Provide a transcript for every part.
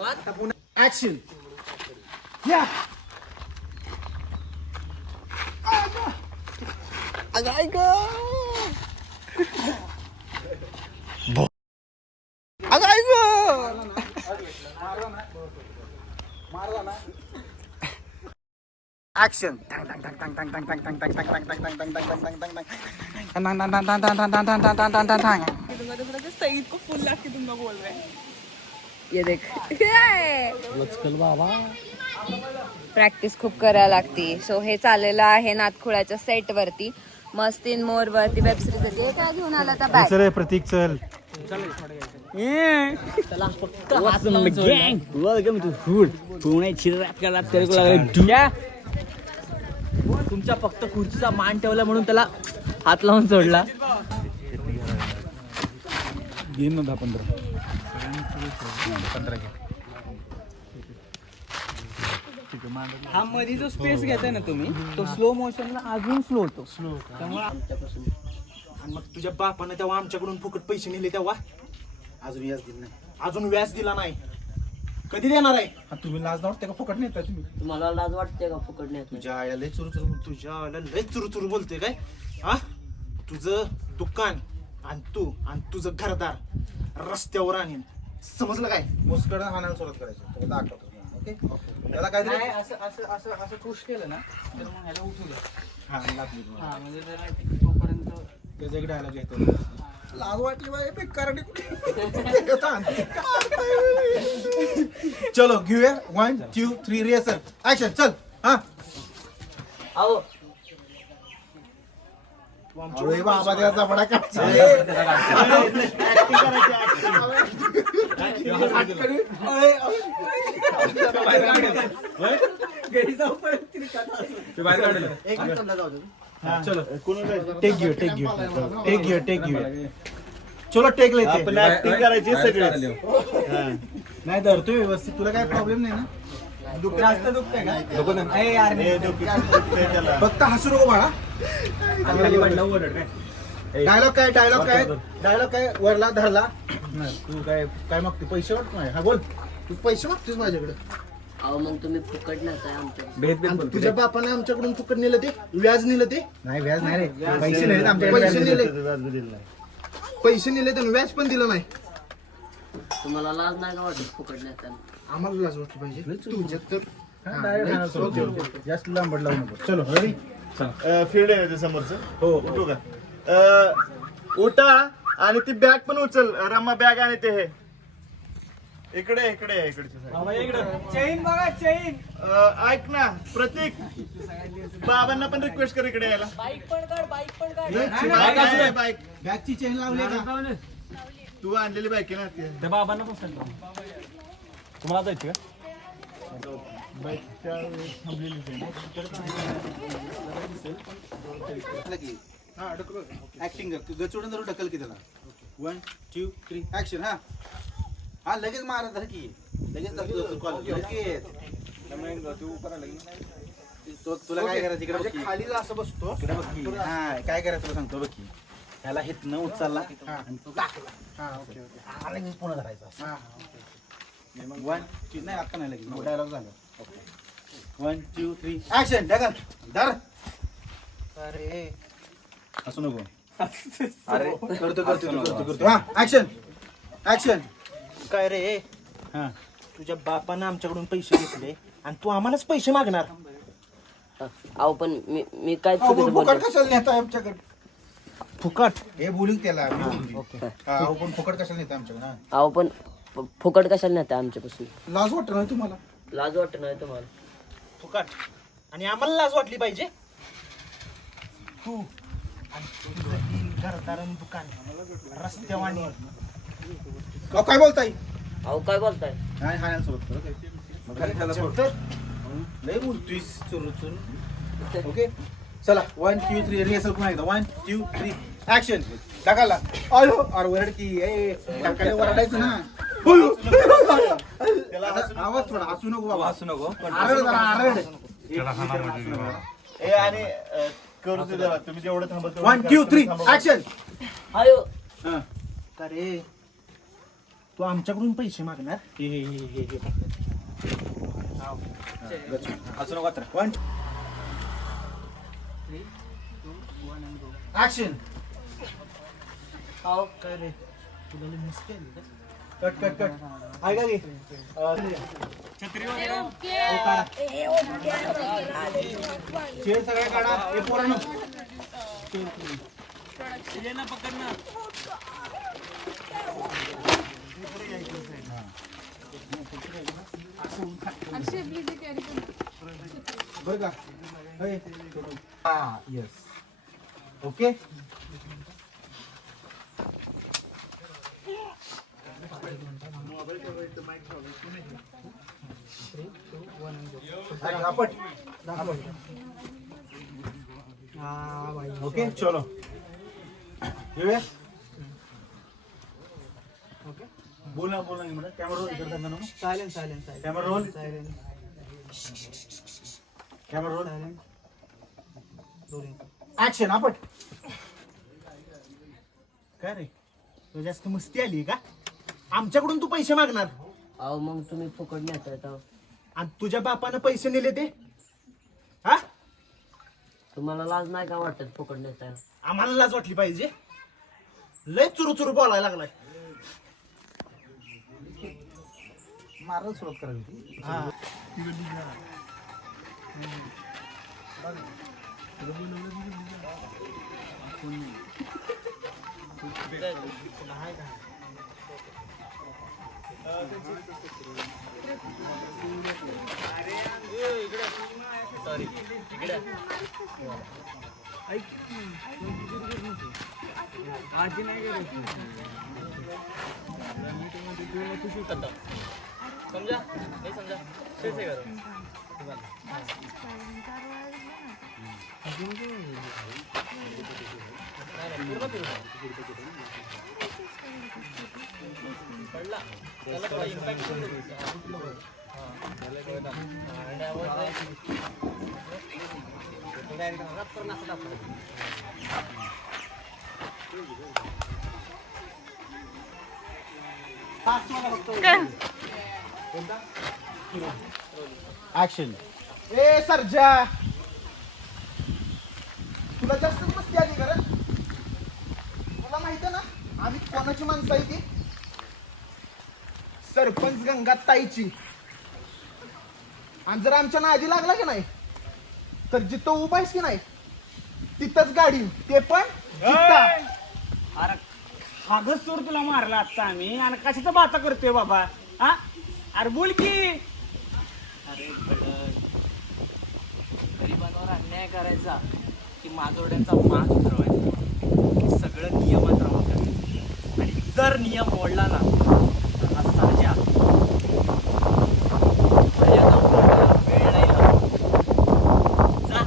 Action या action Saeed को फुल लाख के दूंगा बोल रहे हैं. ये देख प्रॅक्टिस खूप करायला लागती. सो हे चाललेलं आहे नातखुळ्याच्या सेट वरती. मस्तीन मोर वरती वेब सिरीज होती. हे काय घेऊन आला बॅग? चल प्रतीक चल तुमच्या फक्त खुर्चीचा मान ठेवला म्हणून त्याला हात लावून सोडला. घेईन ना 10-15 हा मध्ये जो स्पेस घेताय ना तुम्ही तो स्लो मोशनला अजून स्लो होतो. त्यामुळे आणि मग तुझ्या बापानं तेव्हा आमच्याकडून फुकट पैसे नेले तेव्हा अजून व्याज दिलं नाही. अजून व्याज दिला नाही. कधी देणार आहे? तुम्ही लाज वाटते का फुकट नेताय तुम्ही? तुम्हाला लाज वाटते का फुकट नाही? तुझ्या आईला लय चुरू बोलतोय काय? हा तुझं दुकान आणि तुझं घरदार रस्त्यावर आणीन. समजलं काय? मुस्कडं हाणायला सुरुवात करायची. तुला दाखवतो. ओके त्याला काय असं पुश केलं ना तर मग ह्याला उठूया. हा लागली हा म्हणजे जरा तोपर्यंत त्याचा एक डायलॉग घेतो. लाज वाटली बाई बेकारडी चलो घेऊया 1 2 3 रिहर्सल ऍक्शन चल. हा आओ अरे बाबा त्याचा बडा चलो टेक चलो टेक लेते ऍक्टिंग करायची सगळे. नाही धरतो व्यवस्थित. तुला काय प्रॉब्लेम नाही ना? जास्त दुखतंय का? फक्त हसू नको बाळा. डायलॉग काय वरला धरला. तू काय मागते? पैसे वाटत नाही. हा बोल. तू पैसे मागतेस माझ्याकडे. अहो मग तुम्ही फुकट नसताय आमच्या. आणि तुझ्या बापाने आमच्याकडून फुकट नेलं ते व्याज नेलं ते नाही. व्याज नाही रे. पैसे नेले पैसे नेले तर व्याज पण दिलं नाही. तुम्हाला लाज नाही का वाटत फुकट नसताना? आम्हाला लाज वाटली पाहिजे. तुझ्यात तर जास्त लांबड लावू नको. चलो रेडी. फील्ड आहे समोरचं. हो उठू का? उठा आणि ती बॅग पण उचल. रमा बॅग आणि ते हे इकडे चैन बघा चैन. ऐक ना प्रतीक बाबांना पण रिक्वेस्ट कर इकडे यायला. बाईक पण काढ. बाईक बॅगची चेन लावली का? तू आणलेली बाईक आहे ना ती. त्या बाबांना पण सांग. तुम्हाला जायचं का? ऍक्टिंग गचोडून जरूर ढकल की त्याला. 1 2 3 ऍक्शन. हा लगेच मारा धर की. लगेच तुला काय करायचं इकडे खाली असं बसतो. हा काय करायचं तुला सांगतो बघ की. ह्याला हितनं उचलला आणि तो टाकला. लगेच पुन्हा धरायचा. 1 2 नाही आता नाही लगेच डायलॉग झाला. 1 2 3 ऍक्शन. ढकल धर. अरे असू नको. अरे करतो. हा ऍक्शन. काय रे? हा तुझ्या बापानं आमच्याकडून पैसे घेतले आणि तू आम्हालाच पैसे मागणार. अहो पण मी काय फुकट कशाला नेता आमच्याकडे? फुकट हे बोलू त्याला. पण फुकट कशाला नेता आमच्याकडे? अहो पण फुकट कशाला नेता आमच्यापासून? लाज वाटत नाही तुम्हाला? लाज वाटत नाही तुम्हाला? फुकट आणि आम्हाला लाज वाटली पाहिजे. तू आणि तुझं ही घरदारण दुकान रस्त्यावाणी. काय बोलताय? अहो काय बोलताय? नाही लय बोलतोय चुरू. ओके चला 1 2 3 रिहर्सल पुन्हा एकदा. 1 2 3 ऍक्शन. टाकाला. अयो अरे वरड की. टाकायला वरडायचं ना. आवाज थोडा हसू नको बाबा. हसू नको. आणि करू दे जरा. तुम्ही जेवढं थांबत 1 2 3 ऍक्शन. अयो अरे तू आमच्याकडून पैसे मागणार हे असं नको आता. 1 ऍक्शन. काय रे तुला मिस केली का? कट ऐका की चेअर सगळ्या काढा. हे पोरांनो बरं का? Yes okay. ओके चलो येऊया. बोला म्हणा. कॅमेरा रोल इकडे ना. Silent camera roll. Camera roll. Action. आपट. काय रे तुझ्या जास्त मस्ती आली का? आमच्याकडून तू पैसे मागणार अहो मग तुम्ही फुकट नेताय तर आणि तुझ्या बापानं पैसे नेले ते हा? तुम्हाला लाज नाही का वाटत फुकट नेताय? आम्हाला लाज वाटली पाहिजे. लय चुरू बोलायला लागलाय. मारायला सुरुवात करायची. हा आजी नाही गेलो समजा नाही समजा कैसे करो पडला त्याला थोडा इम्पॅक्ट ऍक्शन. ए सरजा तुला जास्त मस्ती आली का रे? तुला माहित आहे ना आम्ही कोणाची माणसं आहे ती? सरपंच गंगाताईची. आणि जर आमच्या नादी लागला की नाही तर जिथं उभा आहेस की नाही तिथंच गाडी. ते पण जित्ता. अरे हागच चोर तुला मारला आता आम्ही आणि कशाचा बाता करतोय बाबा हा? अरे बोल की. अरे गरिबांवर अन्याय करायचा की माजोड्यांचा मान उतरवायचा हे सगळं नियमात राहून करायचं. आणि जर नियम मोडला ना तर हा साजा मर्यादा ओलांडायला वेळ नाही लागत. जा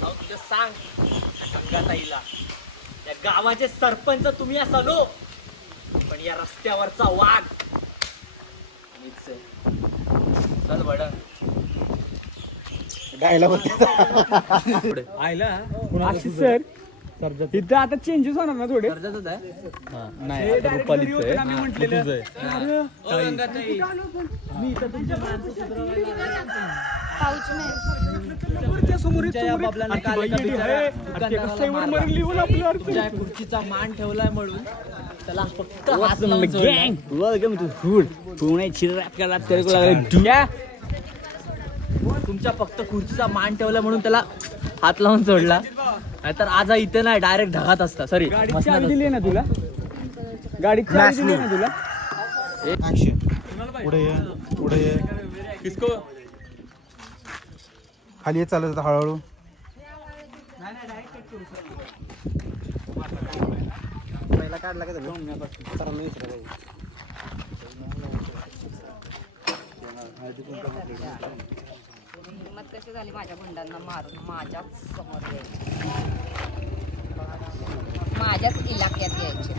जाऊ तुझ्या सांग त्या गंगाताईला या गावाचे सरपंच तुम्ही असा लो पण या रस्त्यावरचा वाघ मीच आहे. चल बडा गायला होते. आयला आशिष सर इथं आता चेंजेस होणार ना थोडे. नाही आता रुपालीचं आहे. आम्ही म्हटलेलं लिहून आपलं तुझ्या खुर्चीचा मान ठेवलाय म्हणून त्याला फक्त हात लावून सोडलाय. वेलकम टू फूड पुण्याची रॅप करा तेरे तुमच्या फक्त खुर्चीचा मान ठेवला म्हणून त्याला हात लावून सोडला. नाहीतर आज इथे नाही डायरेक्ट ढगात असता. सॉरी गाडीची चावी दिली ना तुला. गाडीची चावी दिली ना तुला. ऍक्शन. पुढे ये. किसको खाली ये. चालत हळूहळू. पहिला काढला का हिंमत कशी झाली माझ्या गुंडांना मारून माझ्याच समोर यायची, माझ्याच इलाक्यात यायचे.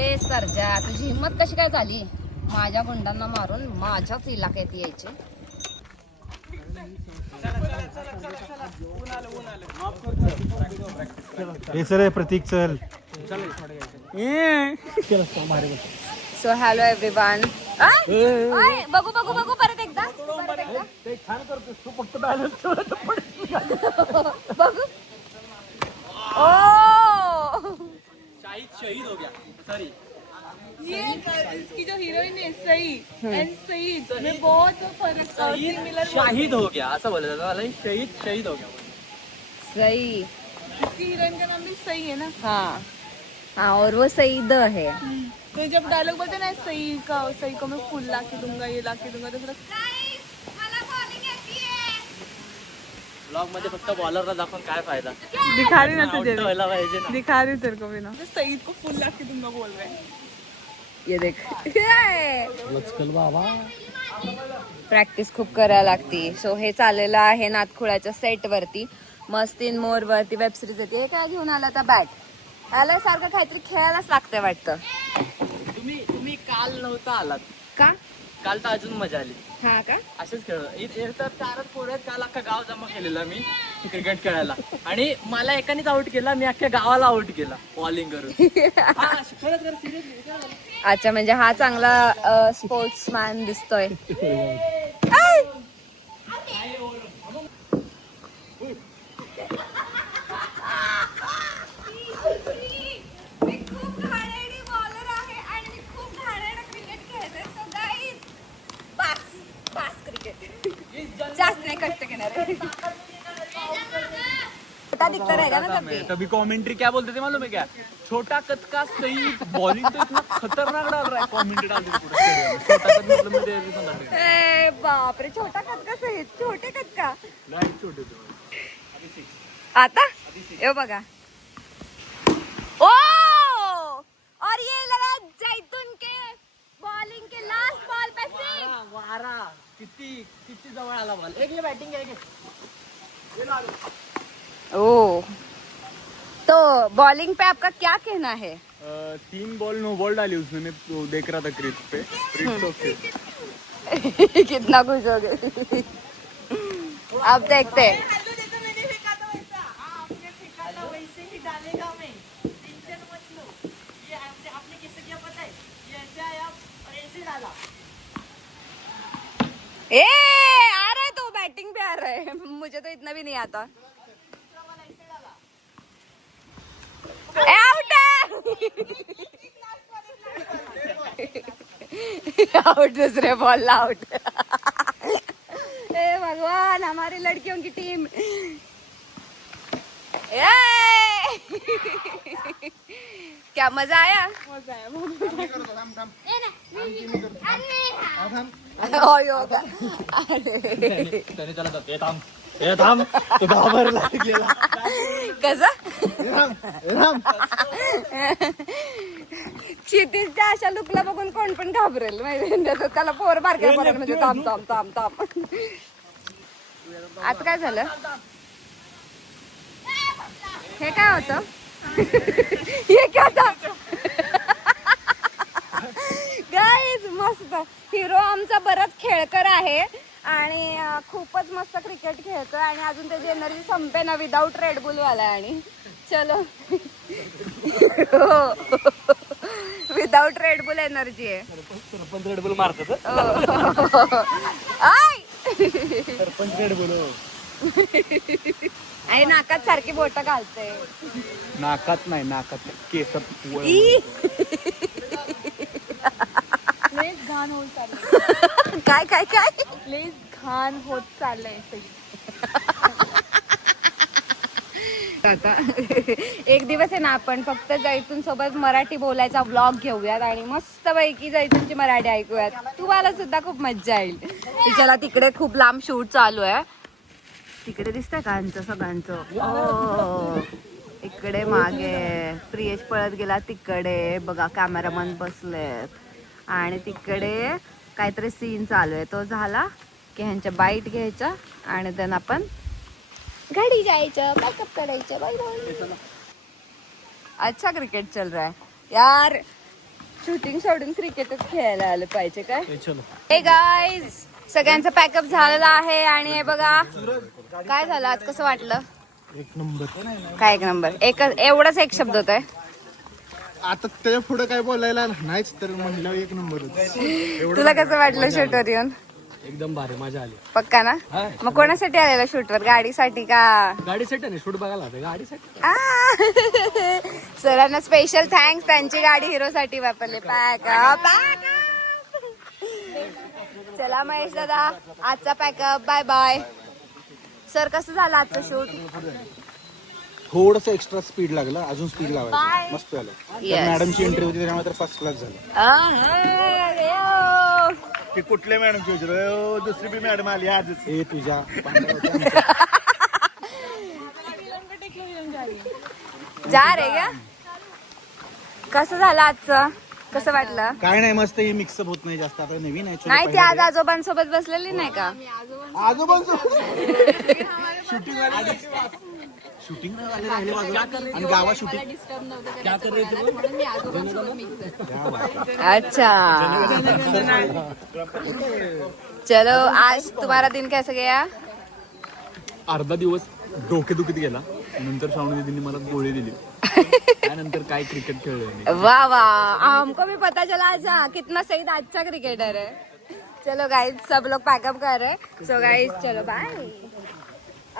ए सरजा तुझी हिंमत कशी काय झाली माझ्या गुंडांना मारून माझ्याच इलाक्यात यायचे? हे सर प्रतीक चल. So hello everyone. बघू बघू बघू परत एकदा बघू. ओ शहीद हो गया. सॉरी. ये इसकी जो हीरोइन है सई एंड सईद में बहुत फर्क सिमिलर. शाहिद हो गया असं बोलत मला. शहीद हो गया. सही. इसकी हीरोइन का नाम भी सई है ना. हाँ हाँ, और वो सईद है. तो जब डायलॉग बोलते ना सई को मैं फूल ला के दूंगा, ये ला के दूंगा, तो फिर ब्लॉग मध्ये फक्त बॉलरला दाखवून काय फायदा. दिखा रही ना Out तुझे, व्हायला पाहिजे ना. दिखा रही तेरे को भी ना. सईद को फूल ला के दूंगा बोल रहे हैं. ये देख. प्रॅक्टिस खूप करायला लागती. सो हे चाललेलं आहे नातखुळ्याच्या सेट वरती. मस्तीन मोर वरती वेब सिरीज येते. हे काय घेऊन आला आता? बॅट. याला सारखं काहीतरी खेळायलाच लागतंय वाटतं. तुम्ही काल नव्हता आलात. का? काल तर अजून मजा आली. हा का? असेच खेळ तर 4 पोरं आहेत. काल अख्खा गाव जमा केलेला मी क्रिकेट खेळायला. आणि मला एकानेच आउट केला. मी अख्ख्या गावाला आउट केला बॉलिंग करून. अच्छा, म्हणजे हा चांगला स्पोर्ट्समॅन दिसतोय. आय! मी खूप घाणेरडी बॉलर आहे आणि मी खूप घाणेरडं क्रिकेट खेळते. सो गाईज, बस क्रिकेट जास्त नाही कष्ट घेणार. छोटा दिखता रहेगा ना तब भी. तभी कमेंट्री क्या बोलते थे मालूम है क्या? छोटा कद का सही बॉलिंग तो इतना खतरनाक डाल रहा है. कमेंट्री डाल दी पूरा स्टेडियम में. छोटा कद मतलब मुझे अभी समझ नहीं आया. ए बापरे, छोटा कद का सही, छोटे कद का. नहीं छोटे थे. आता ये बघा. ओ और ये लगा जैतून के बॉलिंग के लास्ट बॉल पे सिक्स. वारा किती जवळ आला बॉल. एक ये बॅटिंग आहे. ओ, तो बॉलिंग पे आपका क्या कहना है? 3 बॉल नो बॉल डाली उसने. मैं वो देख रहा था क्रीज पे. Crease okay. कितना खुश हो गए. अब देखते हैं. ए आ रहा है तो बैटिंग पे आ रहा है. मुझे तो इतना भी नहीं आता. Out out. दूसरे बॉल आउट. ए भगवान, हमारी लड़कियों की टीम. क्या मजा आया. मजा आहे. त्याने त्याला जात, "ए थांब तू घाबरला गेला." कसं क्षितिजच्या अशा लुकला बघून कोण पण घाबरेल माहिती. त्याला पोर बारक्या पोरात म्हणजे थांब थांब थांब थांब. आता काय झालं? हे काय होतं? हे काय होतं? गाईज मस्त. हिरो आमचा बराच खेळकर आहे आणि खूपच मस्त क्रिकेट खेळतोय आणि अजून त्याची एनर्जी संपे ना. विदाऊट रेडबुल वाला. आणि चलो विदाऊट रेडबुल एनर्जी आहे. सरपंच रेडबुल मारतात. I sarpanch Red Bull. आणि नाकात सारखी बोट घालते. नाकात नाही, नाकात केस. लेस घाण होत चाललंय. काय काय काय लेस घाण होत चाललंय सई. आता एक दिवस आहे ना, आपण फक्त जैतून सोबत मराठी बोलायचा व्लॉग घेऊयात आणि मस्त पैकी जैतूनची मराठी ऐकूयात. तुम्हाला सुद्धा खूप मज्जा येईल. तिच्याला तिकडे खूप लांब शूट चालू आहे. तिकडे दिसतंय का यांचं सगळ्यांचं. ओ इकडे मागे प्रियेश पळत गेला. तिकडे बघा कॅमेरामन बसलेत आणि तिकडे काहीतरी सीन चालू आहे. तो झाला की ह्यांच्या बाईट घ्यायच्या आणि देन आपण घरी जायचं, बॅकअप करायचं. Bye bye. अच्छा क्रिकेट चल रहा है यार. शूटिंग सोडून क्रिकेटच खेळायला आलं पाहिजे काय. हे गाईज, सगळ्यांचं पॅकअप झालेलं आहे आणि हे बघा काय झालं आज. कसं वाटलं? एक नंबर. काय एक नंबर. एवढाच एक शब्द होत आहे. आता त्याच्या पुढे काय बोलायला नाहीच तर म्हणलं एक नंबरच. तुला कसं वाटलं शूटवर येऊन? एकदम भारी मजा आली. पक्का ना? मग कोणासाठी आलेला शूटवर? गाडीसाठी का? गाडीसाठी नाही, शूट बघायला आलोय, गाडीसाठी. सरांना स्पेशल थँक्स, त्यांची गाडी हिरो साठी वापरली. पॅकअप. चला महेश दादा, आजचा पॅकअप. Bye bye. सर कसं झालं आजचं शूट? थोडस एक्स्ट्रा स्पीड लागलं, अजून स्पीड लावायचं. Bye. मस्त झालं. Yes. मॅडमची एंट्री होती त्याच्यामुळे तर फर्स्ट क्लास झालं. की कुठल्या मॅडमची होती रे? दुसरी बी मॅडम आली आजच. हे तुझ्या जा रे का? कसं झालं आजचं? कसं वाटलं? काय नाही, मस्त. हे मिक्सअप होत नाही जास्त. आपलं नवीन आहे. नाही, ती आज आजोबांसोबत बसलेली नाही का? शूटिंग राहिले बाजूला आणि गावात शूटिंग. अच्छा. चलो, आज तुम्हारा दिन कैसा गया? अर्धा दिवस डोकेदुखीत गेला, नंतर श्रावणी दीदींनी मला गोळी दिली. त्यानंतर काय क्रिकेट खेळलो मी. वाह वाह, हमको भी पता चला आज कितना सही अच्छा क्रिकेटर है. चलो गाइस, सब लोग पैकअप कर रहे हैं. सो गाइस चलो बाय.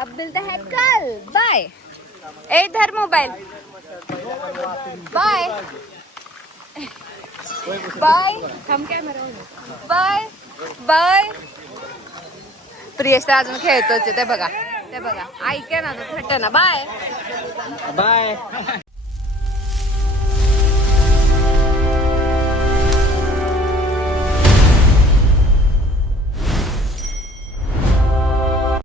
अब मिलते हैं कल. बाय. ए धर मोबाइल. Bye bye. हम कॅमेरा. Bye bye. प्रियेश तर अजून खेळतोच. ते बघा, ते बघा. ऐके ना, थट्ट ना. Bye bye.